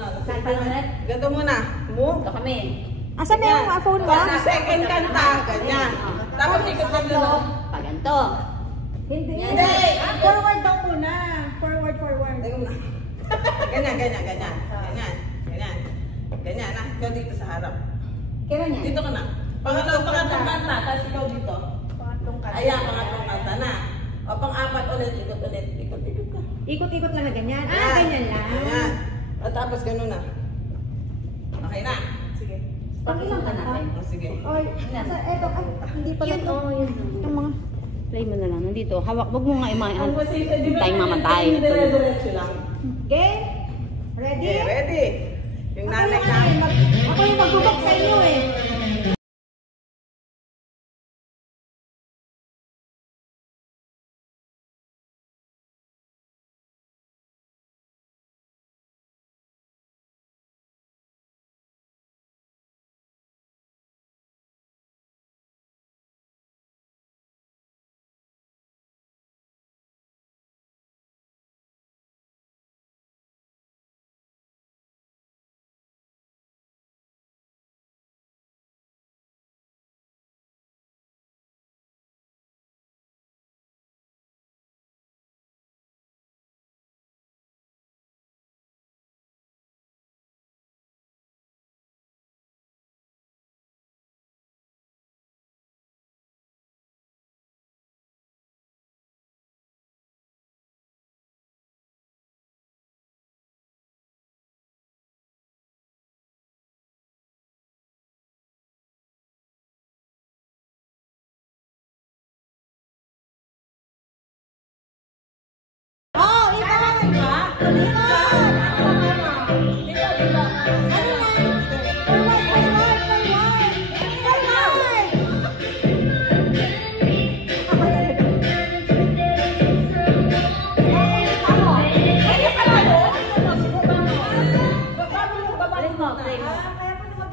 ganon. Saan pa ulit? Ganito muna. Move. Ito kami. Asan na yung phone mo? Sa second kanta, ganyan. Tapos ikot ka doon. Pag ganito. Hindi. Hindi. Forward daw muna. Forward. Teka muna. Ganyan. Ganyan na. Ikaw dito sa harap. Kailan yan? Dito ka na. Pangatlong kanta. Tapos ikaw dito. Ayan, pangatlong kanta na. O, pang-apat ulit. Ikot ka. Ikot-ikot lang na ganyan. Ganyan lang. Ayan. O, tapos gano'n na. Okay na. Sige. Pag-ilang ka natin. O, sige. Oy, eto, hindi pala Yun, to. yun. Yung mga... Play mo na lang. Nandito. Hawak. Wag mo nga imayan. Ang wasita, di ba? Tayong mamatay. Dire-diretso lang. Okay? Ready? Okay, ready. Yung nanay ka. Ako yung magbubok sa inyo eh.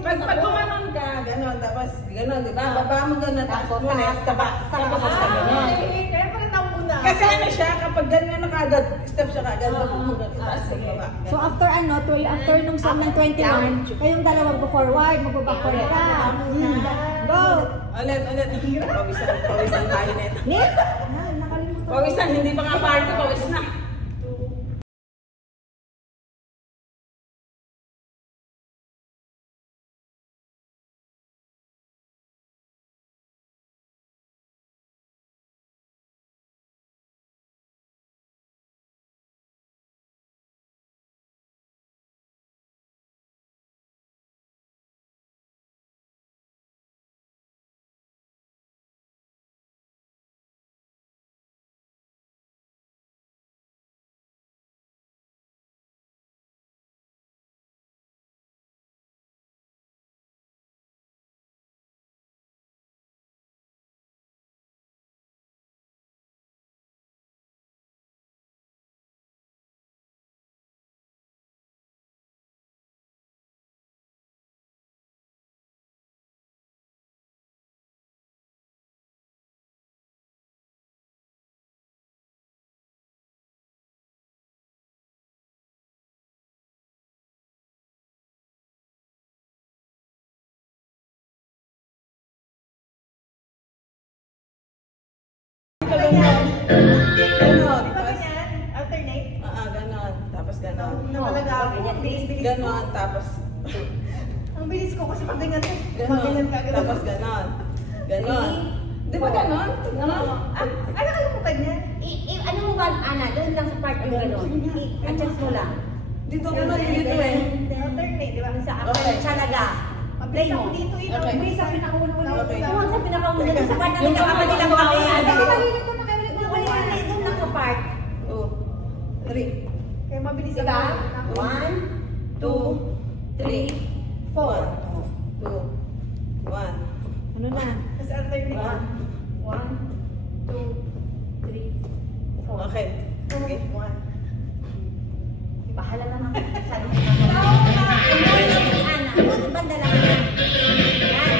Pag gumanon ka, gano'n, tapos gano'n, di ba? Baba mo gano'n, tapos muna, tapos gano'n. Kasi ano siya, kapag ganyan na kagad, step siya kagad, mo gano'n, tapos baba. So after after nung song ng 21, kayong dalawa mag-forward, mag-backward ka. Go! Ulit. Pawisan tayo nito. Nip! Pawisan, hindi pa nga party, pawis na. Ganon. Alternate? Ganon. Tapos ganon. Ganon. Tapos Ang bilis ko kasi pag ganyan ganon. Tapos ganon. Ganon. Di ba ganon? Ano kayo po ganyan? Ano mo ba, Ana? Doon lang sa part ng gano'n. I-adjust mo lang. Dito ganon, dito eh. Alternate, di ba? Sa after talaga. Play mo. Dito ito. Okay. May sa pinakauna. Okay. Doon sa pinakauna. Doon sa part ng Yung pinakauna. kapatid ang Doon lang sa part. 2, 3. Kaya mabilis Diba? ako. 1, 2, 3, 4. 2, 1. Ano na? Tapos alternate. 1, 2, 3, 4. Okay. Okay. 1. Bahala naman. Sabi mo naman. Umuwi na ni Ana. Doon, banda lang. Yan.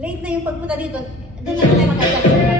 Late na yung pagpunta dito. Doon na tayo mag-adjust.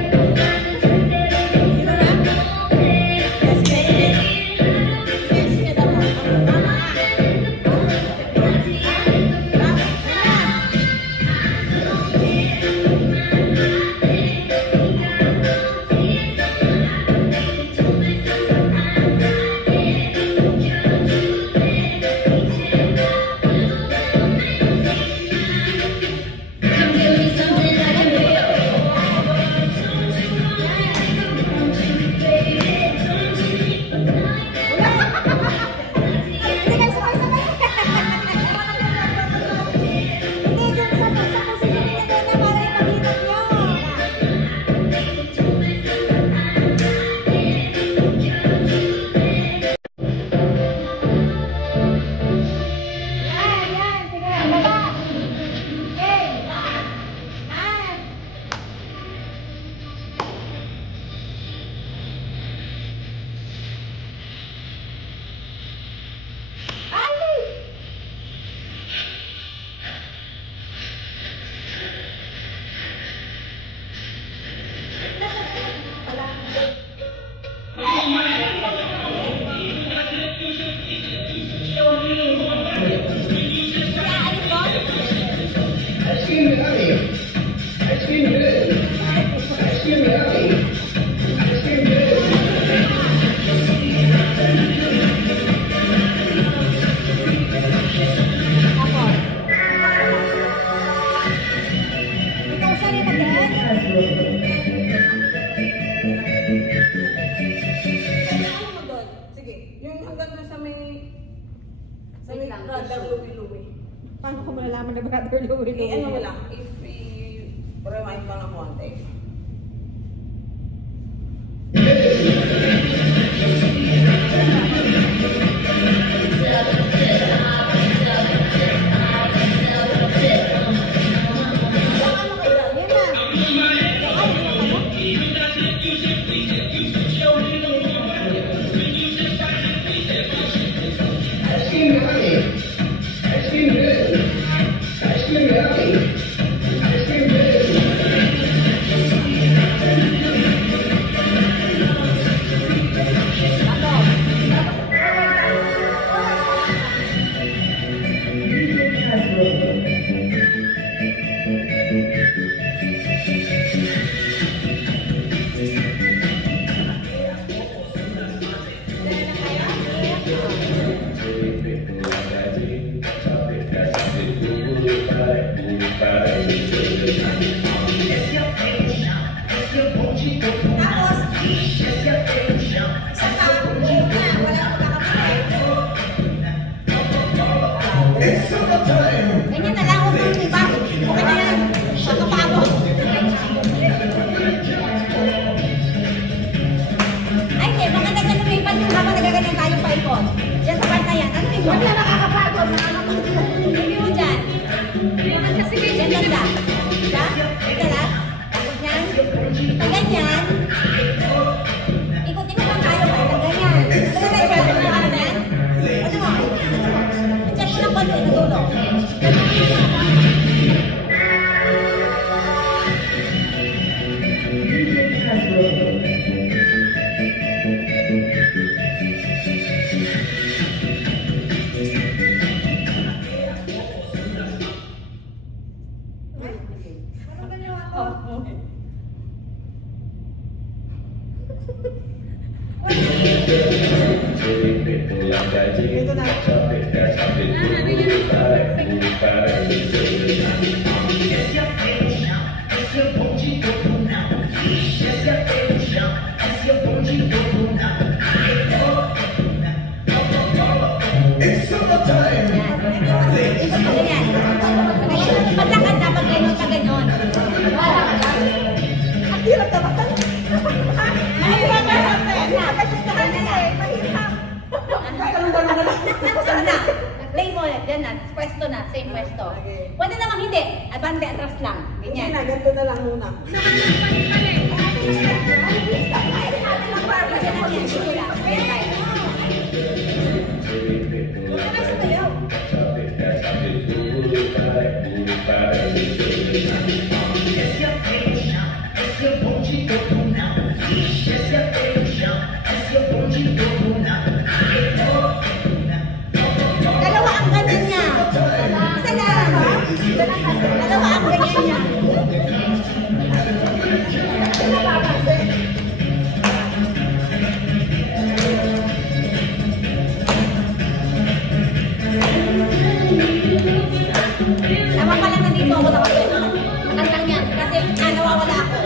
malaman na Brother Louie. Ano mo lang, if i-remind mo ng konti. Ganyan na lang ako ng iba. Okay na yan. Pagkapagod. Ay, hindi. Maganda dyan lumipan yung habang nagaganyan tayong paikot. Diyan sa part na yan. Ano yung wala nakakapagod? Hindi mo dyan. Diyan ganda. Diba? Ito lang. Tapos yan. Pag ganyan. Ikot-ikot lang tayo. Pag ganyan. Ito na tayo. Ano na yan? Ano mo? Diyan mo lang konti. Natulog. Ito na. Paglakad na, pag ganyan ka ganyan. Ang hirap na ba? Ang hirap na ba? Play mo ulit, dyan na, pwesto na, same pwesto. Pwede namang hindi, abante, atras lang. Hindi Ganyan. na, ganito na lang muna. Dalawa ang ganyan niya. Isa lang. Dalawa ang ganyan niya. Tama pala nandito ako nakapito. Magandang yan. Kasi nawawala ako.